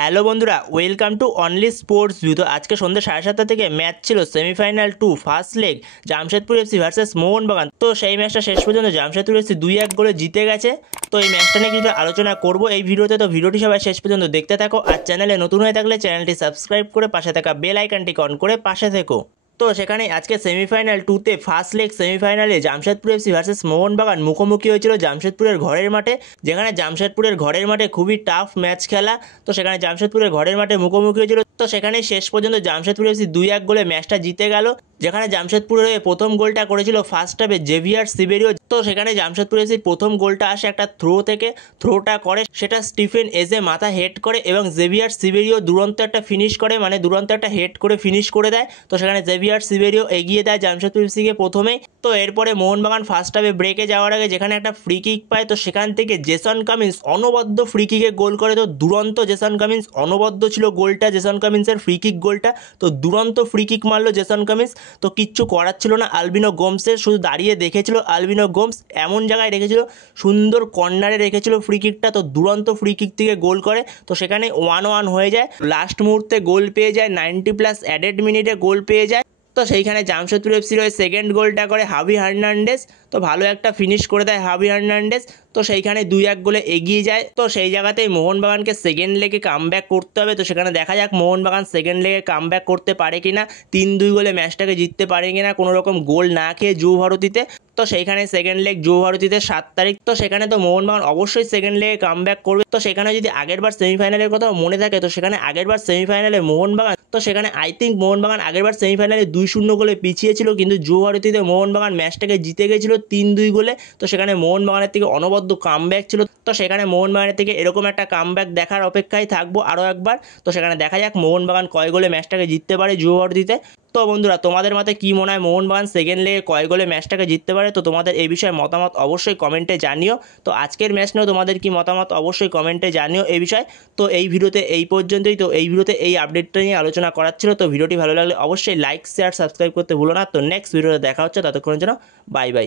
Hello বন্ধুরা, welcome to only sports view. তো আজকে সন্ধ্যে 7:30 থেকে ম্যাচ ছিল semifinal 2 first leg Jamshedpur FC versus Mohun Bagan. তো সেই ম্যাচটা শেষ পর্যন্ত জামশেদপুর এফসি 2-1 গোলে জিতে গেছে। তো এই ম্যাচটা নিয়ে কিছু আলোচনা করবো এই ভিডিওতে। তো ভিডিওটি সবাই শেষ পর্যন্ত দেখতে থাকো, আর চ্যানেলে নতুন হয়ে থাকলে চ্যানেলটি সাবস্ক্রাইব করে পাশে থাকা বেল আইকনটি অন করে পাশে থেকো। তো সেখানে আজকে সেমিফাইনাল 2তে ফার্স্ট লেগ সেমিফাইনালে জামশেদপুর এফসি ভার্সেস মোহনবাগান মুখোমুখি হয়েছিল জামশেদপুরের ঘরের মাঠে, যেখানে জামশেদপুরের ঘরের মাঠে খুবই টাফ ম্যাচ খেলা। তো সেখানে জামশেদপুরের ঘরের মাঠে মুখোমুখি হয়েছিল। তো সেখানে শেষ পর্যন্ত জামশেদপুর এফসি 2-1 গোলে ম্যাচটা জিতে গেল, যেখানে জামশেদপুরের হয়ে প্রথম গোলটা করেছিল ফার্স্ট হাফে জেভিয়ার সিবেরিও। তো সেখানে জামশেদপুর এফসির প্রথম গোলটা আসে একটা থ্রো থেকে, থ্রোটা করে সেটা স্টিফেন এজে মাথা হেড করে এবং জেভিয়ার সিবেরিও দুরন্ত একটা ফিনিশ করে, মানে দুরন্ত একটা হেড করে ফিনিশ করে দেয়। তো সেখানে জেভিয়ার সিবেরিও এগিয়ে দেয় জামশেদপুর এফসিকে প্রথমেই। তো এরপরে মোহনবাগান ফার্স্ট হাফে ব্রেকে যাওয়ার আগে যেখানে একটা ফ্রি কিক পায়, তো সেখান থেকে জেসন কামিন্স অনবদ্য ফ্রি কিকে গোল করে। তো দুরন্ত জেসন কামিন্স, অনবদ্য ছিল গোলটা জেসন কামিন্সের ফ্রি কিক গোলটা। তো দুরন্ত ফ্রি কিক মারলো জেসন কামিন্স। তো কিচ্ছু করার ছিল না আলবিনো গোমসের, শুধু দাঁড়িয়ে দেখেছিল আলবিনো গোমস। এমন জায়গায় রেখেছিল, সুন্দর কর্নারে রেখেছিল ফ্রি কিকটা। তো দুরন্ত ফ্রি কিক থেকে গোল করে। তো সেখানে 1-1 হয়ে যায়, লাস্ট মুহূর্তে গোল পেয়ে যায়, 90+ অ্যাডেড মিনিটে গোল পেয়ে যায়। তো সেইখানে জামশেদপুর এফসির হয়ে সেকেন্ড গোলটা করে হাবি হার্নান্ডেজ। তো ভালো একটা ফিনিশ করে দেয় হাবি হার্নান্ডেজ। তো সেইখানে 2-1 গোলে এগিয়ে যায়। তো সেই জায়গাতেই মোহনবাগানকে সেকেন্ড লেগে কামব্যাক করতে হবে। তো সেখানে দেখা যাক মোহনবাগান সেকেন্ড লেগে কামব্যাক করতে পারে কিনা, 3-2 গোলে ম্যাচটাকে জিততে পারে কিনা কোনো রকম গোল না খেয়ে যুবভারতীতে। তো সেইখানে সেকেন্ড লেগ যুবভারতীতে 7 তারিখ। তো সেখানে তো মোহনবাগান অবশ্যই সেকেন্ড লেগে কামব্যাক করবে। তো সেখানে যদি আগেরবার সেমিফাইনালের কথা মনে থাকে, তো সেখানে আগেরবার সেমিফাইনালে মোহনবাগান, তো সেখানে আই থিঙ্ক মোহনবাগান আগেরবার সেমিফাইনালে 2-0 গোলে পিছিয়ে ছিল, কিন্তু যুবভারতীতে মোহনবাগান ম্যাচটাকে জিতে গেছিল 3-2 গোলে। তো সেখানে মোহনবাগানের থেকে অনবদ্য কামব্যাক ছিল। তো সেখানে মোহনবাগানের থেকে এরকম একটা কামব্যাক দেখার অপেক্ষায় থাকবো আরও একবার। তো সেখানে দেখা যাক মোহনবাগান কয় গোলে ম্যাচটাকে জিততে পারে যুবভারতীতে। তো বন্ধুরা, তোমাদের মতে কী মনে হয় মোহনবাগান সেকেন্ড লেগে কয় গোলে ম্যাচটাকে জিততে পারে? তো তোমাদের এই বিষয়ে মতামত অবশ্যই কমেন্টে জানিও। তো আজকের ম্যাচ নিয়েও তোমাদের কি মতামত অবশ্যই কমেন্টে জানিও এই বিষয়ে। তো এই ভিডিওতে এই পর্যন্তই। তো এই ভিডিওতে এই আপডেটটা নিয়ে আলোচনা করার ছিল। তো ভিডিওটি ভালো লাগলে অবশ্যই লাইক, শেয়ার, সাবস্ক্রাইব করতে ভুলো না। তো নেক্সট ভিডিওতে দেখা হচ্ছে, ততক্ষণের জন্য বাই বাই।